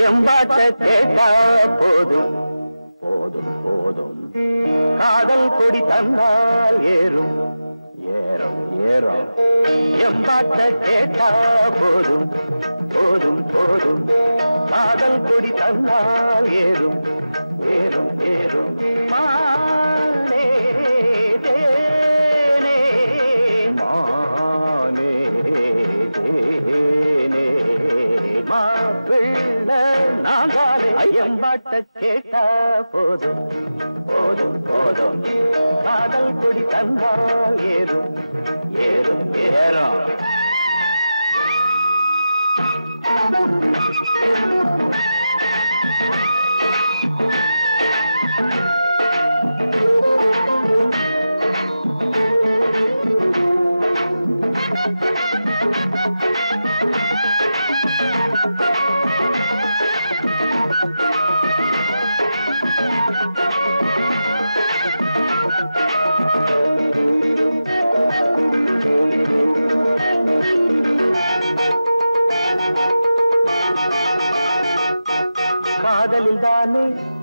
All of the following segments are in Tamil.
எம்பாட்ட கேட்டா போதும் போதும் போதும் காதல் கொடி தன்னால் ஏறும் ஏறும் ஏறும் எம்பாட்ட கேட்டா போதும் போதும் போதும் காதல் கொடி தன்னால் ஏறும் ஏறும் ஏறும் மானே தேனே மானே தேனே மாப்பிள்ள நாங்காலே ஐயம்பாட்ட கேட்டா போதும் போதும் போதும் காதல் கொடி தந்தால் ஏறும் ஏறும் ஏறும்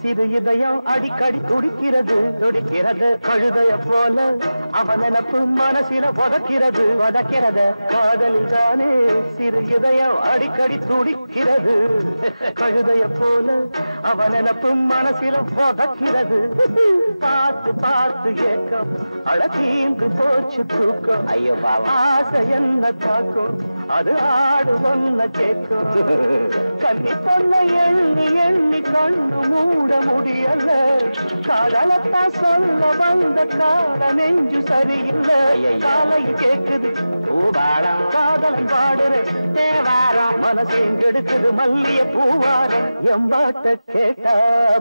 சிறு இதயம் அடிக்கடி துடிக்கிறது துடிக்கிறது கழுதைய போல அவன் நினப்பு மனசில வதக்கிறது காதலில் தானே சிறு இதயம் அடிக்கடி துடிக்கிறது கழுதைய போல அவன் நினப்பு மனசில வதக்கிறது பார்த்து பார்த்து ஏக்கம் அழகீந்து போச்சு தூக்கம் ஐயோ ஆசை என்ன தாக்கும் அது ஆடு ஒன்ன கேட்கும் கண்ணி பொண்ண எண்ணி எண்ணி கண்ணு மூட முடியல காதலத்தான் சொல்ல வந்த கால நெஞ்சு சரியில்லை காலை கேக்குது பூவாரம் காதலம் பாடுற தேவாரம் மனசையும் கெடுக்குது மல்லிய பூவாரம் எம்பாட்ட கேட்டா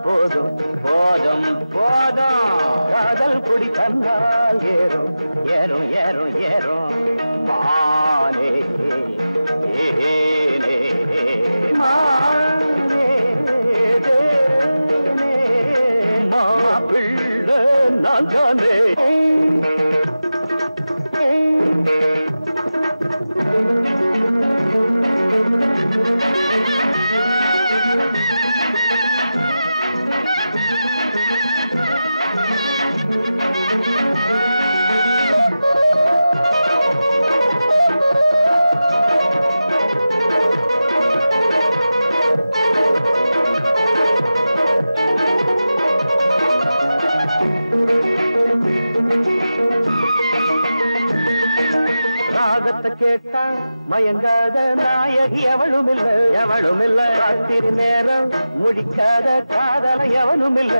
போதும் போதும் போதும் காதல் கொடி தன்னால் ஏறும் ஏறும் ஏறும் ஏறும் மானே ஏனே மானே தேனே மாப்பிள்ளை நான் தானே ராகத்தை கேட்டா மயங்காத நாயகி எவளும் இல்ல ராத்திரி நேரம் முடிக்காத காதல எவனும் இல்ல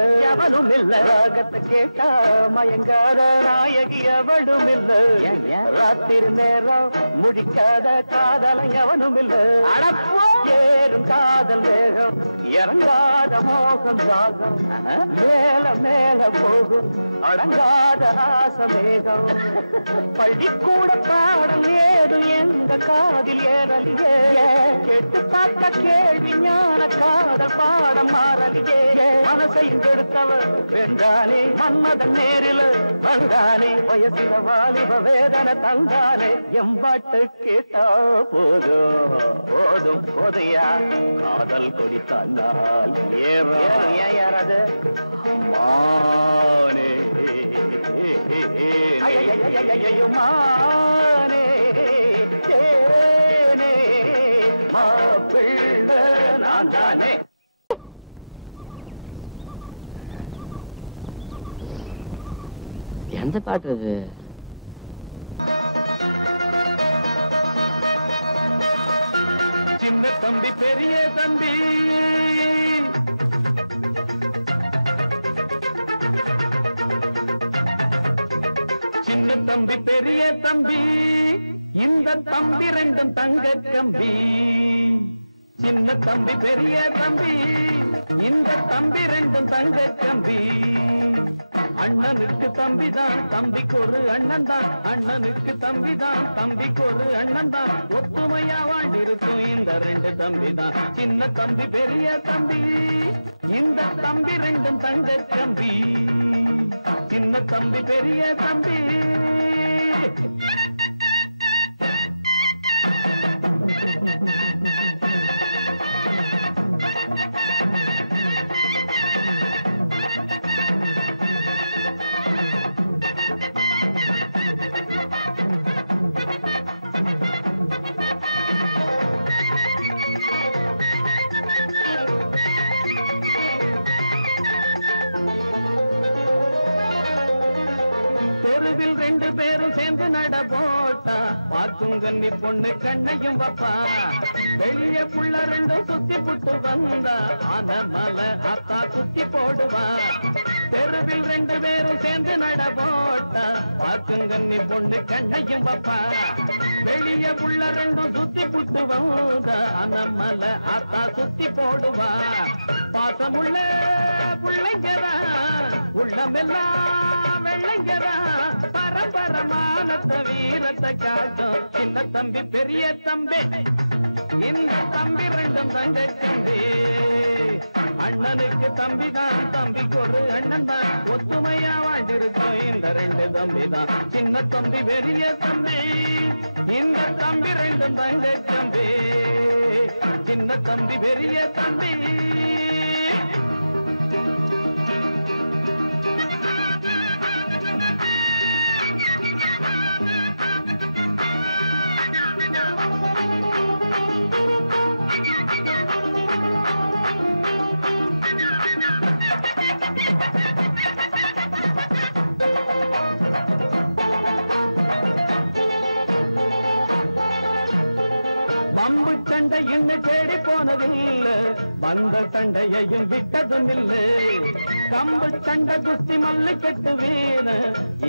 ராகத்தை கேட்டா மயங்காத நாயகி எவளும் இல்ல ராத்திரி நேரம் முடிக்காத காதல எவனும் இல்ல ஏறும் காதல் வேகம் இறங்காத மோகம் தாகம் மேல மேல போகும் அடங்காத ஆசமேகம் பள்ளிக்கூட பாடம் ஏது எங்க காதில் ஏறலியே கேட்டு பார்த்த கேள்வி ஞான காதல் பாடம் மாறலியே மனசையும் கெடுத்தவர் வென்றானே மன்மதன் நேரில் வந்தானே வயசில வாலிப வேதனை தந்தானே எம்பாட்டு கேட்டா போதும் போதும் போதையா காதல் கொடி தந்தால் யாராவது மானே மானே தேனே மாப்பிள்ளை நான் தானே எந்த பாட்டு அது? சின்ன தம்பி பெரிய தம்பி சின்ன தம்பி பெரிய தம்பி இந்த தம்பி ரெண்டும் தங்க கம்பி சின்ன தம்பி பெரிய தம்பி இந்த தம்பி ரெண்டும் தங்க கம்பி அண்ணனுக்கு தம்பிதான் தம்பிக்கு ஒரு அண்ணன் தான் அண்ணனுக்கு தம்பிதான் தம்பிக்கு ஒரு அண்ணன் தான் ஒத்துமையா வாழ்ந்திருக்கும் இந்த ரெண்டு தம்பி தான் சின்ன தம்பி பெரிய தம்பி இந்த தம்பி ரெண்டும் தங்க கம்பி சின்ன தம்பி பெரிய தம்பி தெருவில் ரெண்டு பேரும் சேர்ந்து நட போட்டா பார்க்கும் கன்னி பொண்ணு கண்ணையும் வப்பா வெளிய புள்ள ரெண்டும் சுத்தி புட்டு வந்தா ஆன மலை அத்தா சுத்தி போடுவா தெருவில் ரெண்டு பேரும் சேர்ந்து நட போட்டா பார்க்கும் கன்னி பொண்ணு கண்ணையும் வப்பா வெளிய புள்ள ரெண்டும் சுத்தி புட்டு வந்தா ஆன மலை அத்தா சுத்தி போடுவா பாசமுள்ள புள்ளைங்கரா உள்ளமெல்லாம் வெள்ளைங்கரா பரம்பரமானத்த வீரத்தை காட்டும் சின்ன தம்பி பெரிய தம்பி இந்த தம்பி ரெண்டும் தங்க தம்பி அண்ணனுக்கு தம்பி தான் தம்பிக்கு ஒரு அண்ணன் தான் ஒத்துமையா வாழ்ந்திருக்கும் இந்த ரெண்டு தம்பி தான் சின்ன தம்பி பெரிய தம்பி இந்த தம்பி ரெண்டும் தங்க தம்பி சின்ன தம்பி பெரிய தம்பி வம்பு சண்டை இன்னும் தேடி போனதில்ல, வந்த சண்டையையும் விட்டதும் இல்லை. கம்பு சண்டை குஸ்தி மல்லு கட்டு வீண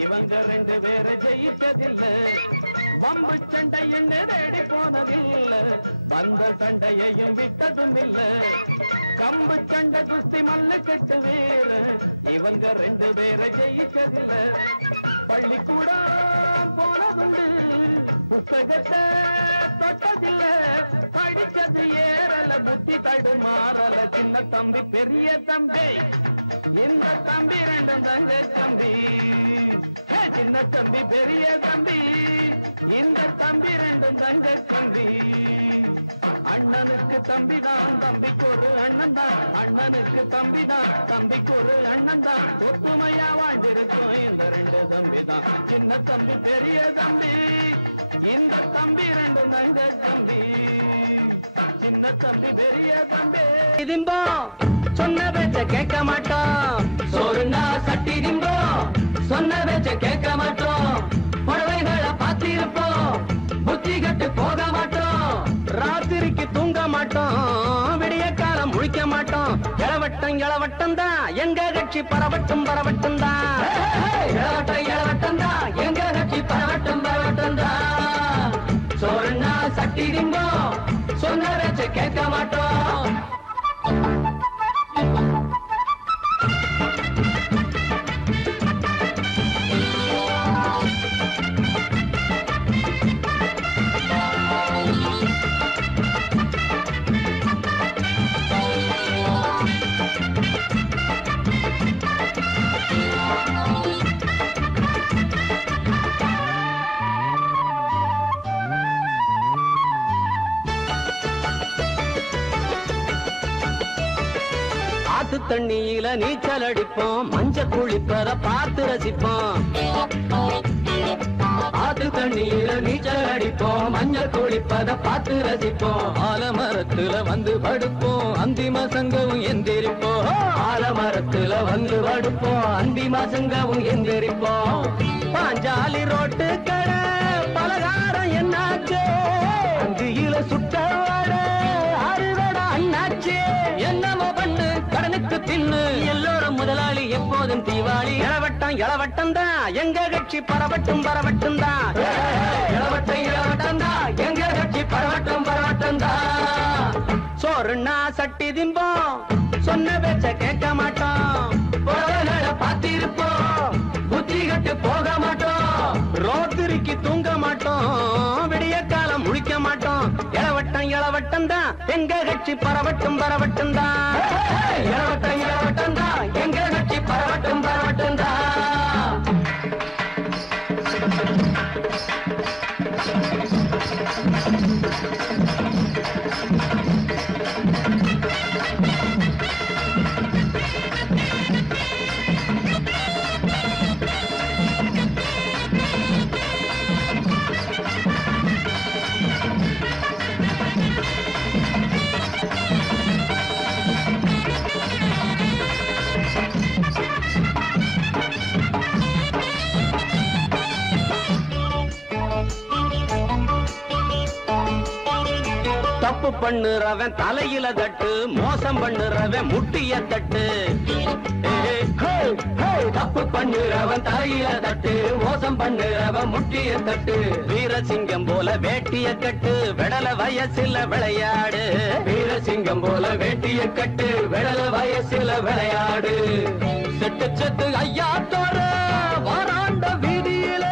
இவங்க 2 பேரை ஜெயிச்சதில்லை. வம்பு சண்டை என்ன தேடி போனதில்ல, வந்த சண்டையையும் விட்டதும் இல்லை. கம்பு சண்டை குஸ்தி மல்லு கட்டு வீர இவங்க 2 பேரை ஜெயிச்சதில்லை. பள்ளிக்கூடம் போனதுண்டு, புத்தகத்தை தொட்டதில்லை. படிச்சது ஏறல, புத்தி தடுமாறல. சின்ன தம்பி பெரிய தம்பி, இந்த தம்பி 2 தங்க தம்பி. சின்ன தம்பி பெரிய தம்பி, இந்த தம்பி 2 தங்க தம்பி. அண்ணனுக்கு தம்பி தான், தம்பிக்கு ஒரு அண்ணன் தான். அண்ணனுக்கு தம்பி தான், தம்பிக்கு ஒரு அண்ணன் தான். ஒத்துமையா வாழ்ந்திருக்கும் இந்த 2 தம்பி தான். சின்ன தம்பி பெரிய தம்பி, இந்த தம்பி 2 தங்க தம்பி. சின்ன தம்பி பெரிய தம்பி. திம்போ சொன்ன பேச்ச கேட்க மாட்டோம், சோறுனா சட்டி திம்போ சொன்ன பேச்ச கேட்க மாட்டோம். புடவைகளை பார்த்திருப்போம், புத்தி கட்டு போக மாட்டோம். ராத்திரிக்கு தூங்க மாட்டோம், விடிய காலம் முழிக்க மாட்டோம். இளவட்டம் இளவட்டம் தான் எங்க கட்சி, பரவட்டும் பரவட்டும் தான். இளவட்டம் இளவட்டம் தான் எங்க கட்சி, பரவட்டும் பரவட்டும் தான். சோறுனா சட்டி திம்போ சொன்ன பேச்ச கேட்க மாட்டோம். ஆத்து தண்ணியில நீச்சல் அடிப்போம், மஞ்ச குளிப்பத பார்த்து ரசிப்போம். ஆத்து தண்ணியில நீச்சல் அடிப்போம், மஞ்சள் குளிப்பத பார்த்து ரசிப்போம். ஆலமரத்துல வந்து படுப்போம், அந்திம சங்கவும் எந்திரிப்போம். ஆலமரத்துல வந்து படுப்போம், அந்திம சங்கவும் எந்திரிப்போம். பாஞ்சாலி ரோட்டு கடை பலகாரம் என்னாச்சு, அந்தியில சுட்ட அறுவடை அண்ணாச்சு. என்னமோ பண்ணு கடனுக்கு தின்னு, எல்லோரும் முதலாளி எப்போதும் தீவாளி. இளவட்டம் இளவட்டம் தான் எங்க கட்சி, பரவட்டும் பரவட்டும் தான். இளவட்டம் இளவட்டம் தான் எங்க கட்சி, பரவட்டும் பரவட்டும் தான். சோறுனா சட்டி திம்போம், சொன்ன பேச்ச கேட்க மாட்டோம். புடவைகளை பார்த்திருப்போம், புத்தி கட்டு போக மாட்டோம். ரோத்திரிக்கு தூங்க மாட்டோம், விடிய காலம் முழிக்க மாட்டோம். இளவட்டம் இளவட்டம் தான் எங்க கட்சி, பரவட்டும் பரவட்டும் தான். இளவட்டம் இளவட்டம் தான் எங்க கட்சி, பரவட்டும் பரவட்டும் தான். தப்பு பண்ணுறவன் தலையில தட்டு, மோசம் பண்ணுறவன் முட்டிய தட்டு. தப்பு பண்ணுறவன் தலையில தட்டு, மோசம் பண்ணுறவன் முட்டிய தட்டு. வீரசிங்கம் போல வேட்டிய கட்டு, விடல வயசுல விளையாடு. வீரசிங்கம் போல வேட்டிய கட்டு, விடல வயசுல விளையாடு. செட்டு செட்டு ஐயா தோற வாராண்ட வீதியில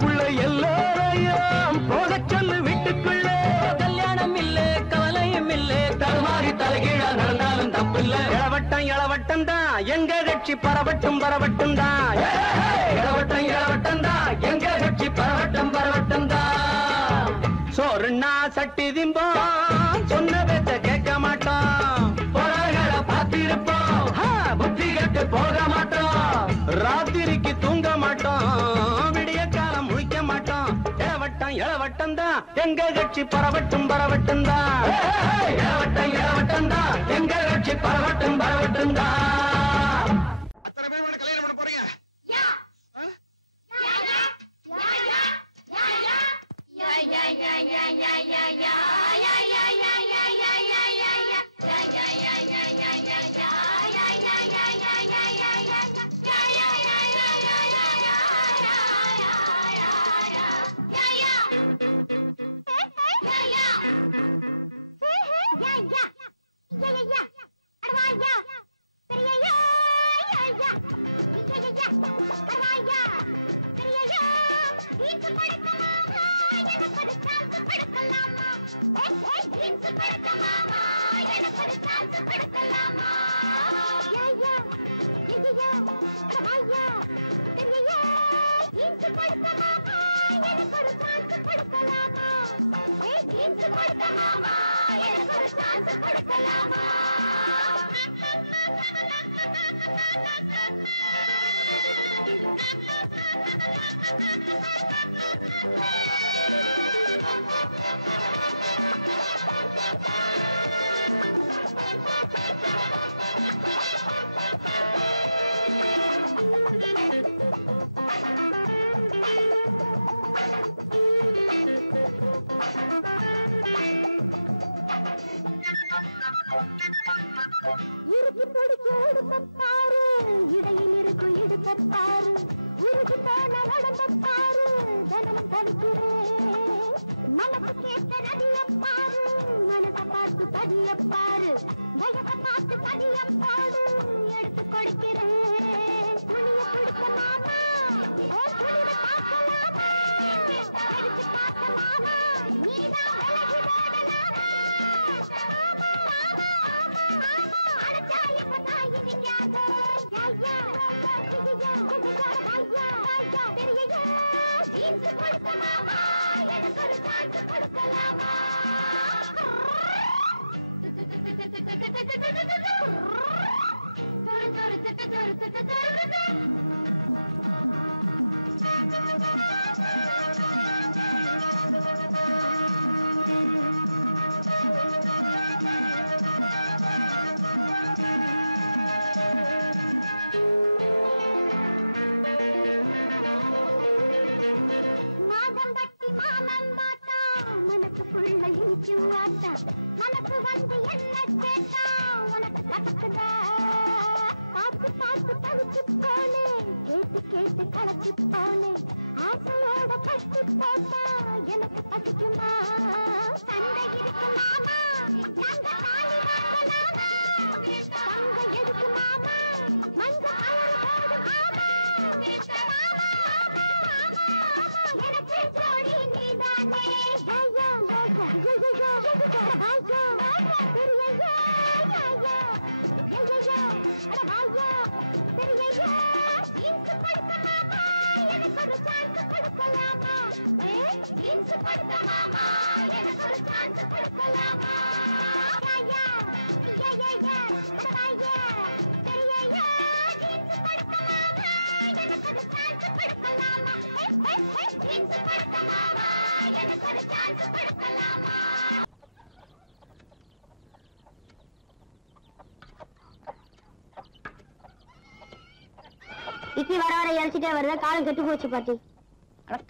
புள்ள எல்லோரையும் போக சொல்லு வீட்டுக்குள்ள. கல்யாணம் இல்ல கவலையும் இல்ல, தருமாறி தலைகீழா நடந்தாலும் தப்பில்ல. இளவட்டம் இளவட்டம் தான் எங்க கட்சி, பரவட்டும் பரவட்டும் தான். இளவட்டம் இளவட்டம் தான் எங்க கட்சி, பரவட்டும் பரவட்டும் தான். சோறுனா சட்டி திம்போம், சொன்ன பேச்ச கேட்க மாட்டோம். புடவைகளை பார்த்திருப்போம், புத்தி கட்டு போக மாட்டோம். ராத்திரிக்கு தூங்க மாட்டோம், விடிய காலம் முழிக்க மாட்டோம். இளவட்டம் இளவட்டம் தான் எங்க கட்சி, பரவட்டும் பரவட்டும் தான். இளவட்டம் இளவட்டம் தான் எங்க கட்சி, பரவட்டும் பரவட்டும் தான். அத்தனை பேர் கல்யாணம் பண்ண போறீங்க? இருக்கு பிடிச்சு உடுப்பாரு, இடையில் இருக்கு இடுப்பாரு, உருகி போன உடம்பாரு, தனமும் தவிக்கிறேன். மனசு கேட்ட நதியப்பாரு, மனசை பார்த்து பதியப்பாரு, வயசை பார்த்து பதியப்பாடு எடுத்து கொடுக்கிறேன். துணிய பிடிச்ச மாமா, ஓர் துணிவை பார்க்கலாமா, எடுத்து பார்த்த மாமா, நீதான் விலகி ஓடலாமா. மனசு வந்து என்ன கேட்டா உனக்கு கத்துக்குதா, பார்த்து பார்த்து தவிச்சு போனே, கேட்டு கேட்டு கலச்சு போனே, ஆசையோட கட்டி போட்டா எனக்கு பசிக்குமா. சண்டை இருக்கு மாமா, நாங்க தாலி வாங்கலாமா, தங்க எதுக்கு மாமா, மஞ்ச கலர் போடு மாமா, எனக்கு ஜோடி நீதானே. இட்லி வர வர இறைச்சிட்டே வருது, காலம் கெட்டு போச்சு பாட்டி.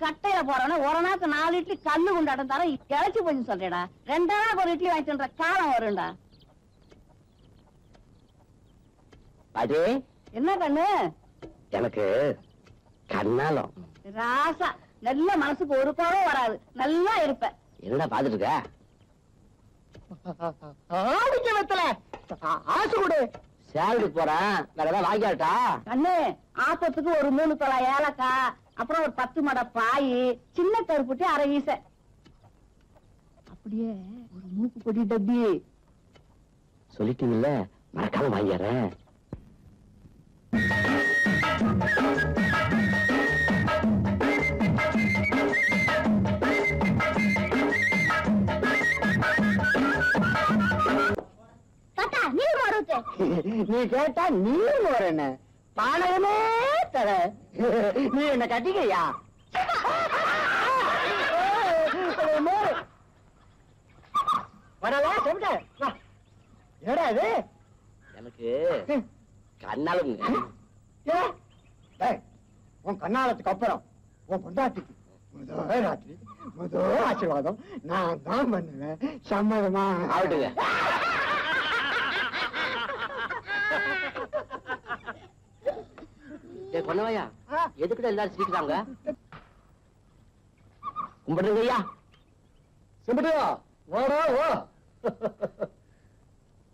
கட்டையில போறவன ஒரு நாளுக்கு 4 இட்லி கல்லு கொண்டாட்டம் தர இழைச்சி போச்சு சொல்றேடா. 2 நாளுக்கு ஒரு இட்லி வாங்கிட்டுன்ற காலம் வரும்டா. பாட்டி என்ன கண்ணு? எனக்கு கண்ணாலம் ராசா நல்ல மனசுக்கு ஒரு குறவும் வராது, நல்லா இருப்ப. என்னடா பாத்துட்டு இருக்க? ஆடிக்க வெத்தல ஆசை கொடு. சேலரிக்கு போறேன், வேற ஏதாவது வாங்கியாட்டா? கண்ணு ஆப்பத்துக்கு ஒரு 3 தொலை ஏலக்காய், அப்புறம் ஒரு 10 மடை பாய், சின்ன கருப்புட்டி 1/2 வீச, அப்படியே ஒரு மூக்கு பொடி டப்பி. சொல்லிட்டீங்கல்ல, மறக்காம வாங்கிடுறேன். நீ கேட்டா நீர் வரேன்னு பானகமே தர. நீ என்ன கட்டிக்கையா? ஏடா இது? எனக்கு கண்ணாலும் உன் கண்ணாலத்துக்கு அப்புறம் உன் பொண்டாட்டிக்கு முதல் ராத்திரி முதல் ஆசீர்வாதம் நான் தான் பண்ணுவேன். சம்மதமா? ஆகட்டுங்க. பொன்னவையா, எதுக்கிட்ட எல்லாரும் சிரிக்கிறாங்க? கும்பிடுங்க ஐயா. செம்பட்டியா வாடா வா.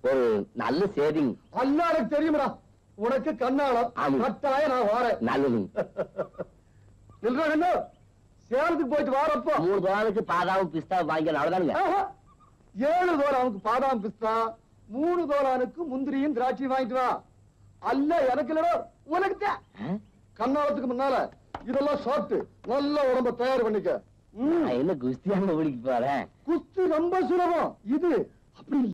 ஒரு நல்ல சேவிங். அல்ல எனக்கு தெரியுமடா, உனக்கு கண்ணாளம். கட்டாய நான் வாரேன். நல்லது. இல்ல சேலத்துக்கு போயிட்டு வாரப்போ $3 பாதாவும் பிஸ்தா வாங்கிக்கலாம். அவ்வளவுதானுங்க. $7 பாதாம் பிஸ்தா, $3 முந்திரியும் திராட்சையும் வாங்கிட்டு வா. அல்ல எனக்கு இல்லடா, உனக்கு கண்ணாளத்துக்கு முன்னால இதெல்லாம் சாப்பிட்டு நல்ல உடம்ப தயார் பண்ணிக்க. என்ன குஸ்தியாங்க ஓடிக்கு போறேன். குஸ்தி ரொம்ப சுலபம். இது அப்படி